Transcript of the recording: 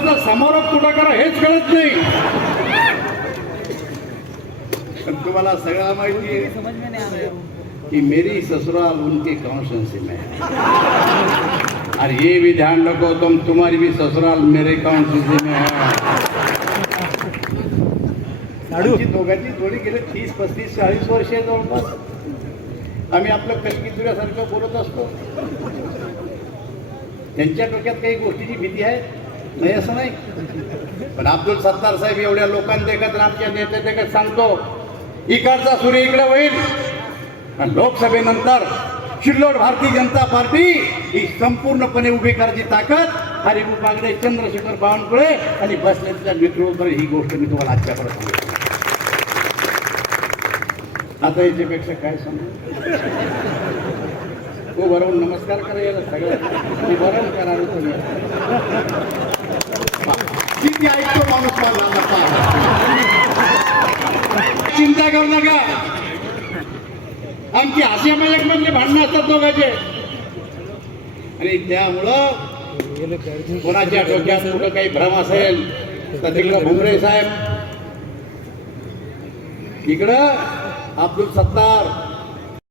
लग्नाचा समारोप कुठं करा हेच कळत नाही. पण तुम्हाला सगळं माहिती आहे कि मेरी ससुराल उनके कॉन्शंसी में. है और ये भी ध्यान रखो तुम तुम्हारी भी ससुराल मेरे कॉन्शंसी में है. दोघांची जोडी गेले तीस पस्तीस चाळीस वर्ष आहे जवळपास. आम्ही आपलं कलगीतुऱ्यासारखं बोलत असतो. त्यांच्या डोक्यात काही गोष्टीची भीती आहे? नाही असं नाही. पण अब्दुल सत्तार साहेब एवढ्या लोकांदेखत आणि आमच्या नेते देखत सांगतो इकडचा सूर्य इकडे होईल. आणि लोकसभेनंतर शिल्लोड भारतीय जनता पार्टी ही संपूर्णपणे उभी करायची ताकद हरिभू बागडे चंद्रशेखर बावनकुळे आणि बसण्याच्या नेतृत्वावर ही गोष्ट मी तुम्हाला आजच्या परत सांगतो आता याच्यापेक्षा काय सांगू? हो बरोबर नमस्कार करा याला सगळं. बरोबर करा तुम्ही किती ऐकतो माणूस माझा चिंता करू नका. आमची आशिया मॅलेक मधले भांडणं असतात दोघांचे. आणि त्यामुळं कोणाच्या डोक्यात कुठं काही भ्रम असेल तर तिकडं भुमरे साहेब. इकडं अब्दुल सत्तार.